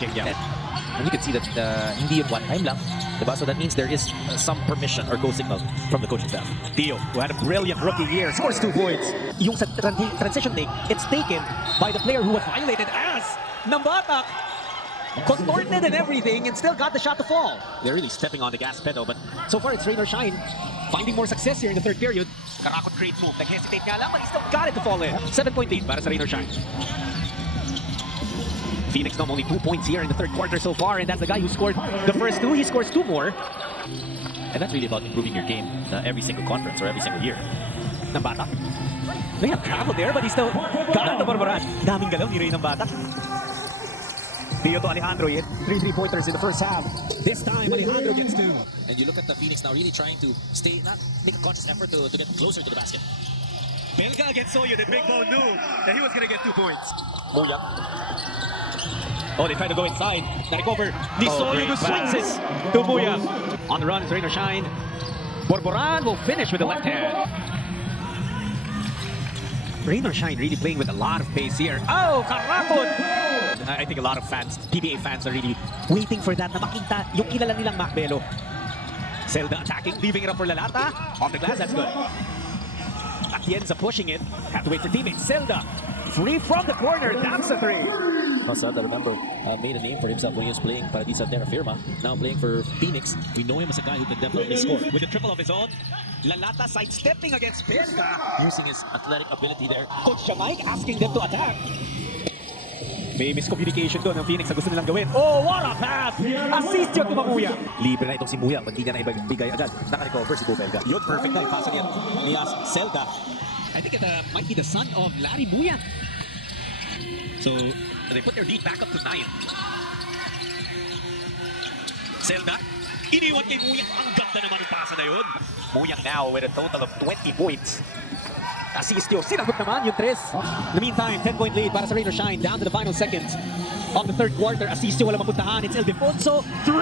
Yeah. And you can see that hindi yun one time lang. Diba? So that means there is some permission or go signal from the coaching staff. Theo, who had a brilliant rookie year, scores 2 points. Yung sa transition take, it's taken by the player who was violated as Nambatak. Contorted and everything and still got the shot to fall. They're really stepping on the gas pedal, but So far, it's rain or shine. Finding more success here in the third period. Karakot great move. Nag-hesitate nga lang, but he still Got it to fall in. 7-point lead para sa rain or shine. Pheonix now only 2 points here in the third quarter so far, and that's the guy who scored the first 2. He scores 2 more. And that's really about improving your game every single conference or every single year. Nambatak. They have travel there, but he still got it to Barbaran. Daming galaw ni Ray Nambatak. Theo to Alejandro. He hit 3 3-pointers in the first half. This time, Alejandro gets 2. And you look at the Pheonix now really trying to make a conscious effort to get closer to the basket. Belga against Soyo, the big bone knew that he was going to get 2 points. Moyak. Oh, they try to go inside. Na-recover. Ni Soyo who swings it to Moyak. On the run, rain or shine. Borboran will finish with the left hand. Rain or shine really playing with a lot of pace here. Oh, Karakot! I think a lot of fans, PBA fans, are really waiting for that na makita yung kilala nilang Macbelo. Zelda attacking, leaving it up for Lalata. Off the glass, that's good. Atienza pushing it. Have to wait for teammates. Zelda, free from the corner. That's a 3. Zelda, remember, made a name for himself when he was playing para sa Terra Firma. Now playing for Pheonix. We know him as a guy who can definitely score. With a triple of his own, Lalata sidestepping against Belga. Using his athletic ability there. Coach Jamaic asking them to attack. May miscommunication doon ng Pheonix na gusto nilang gawin. Oh, what a pass! Assist yun to Mamuya. Libre na itong si Muya, pag di niya na ibigay agad. Naka-recover si Belga. Yun, perfect na yung pasa niya ni Zelda. I think it might be the son of Larry Muya. So they put their lead back up to 9. Zelda, iniwan kay Muyang. Ang ganda naman ng pasa na yun. Muyang now with a total of 20 points. Assist yun. Sinagot naman yung 3. In the meantime, 10-point lead para sa Rain or Shine. Down to the final seconds of the third quarter. Assist yun, walang mapuntahan. It's Ildefonso. 3.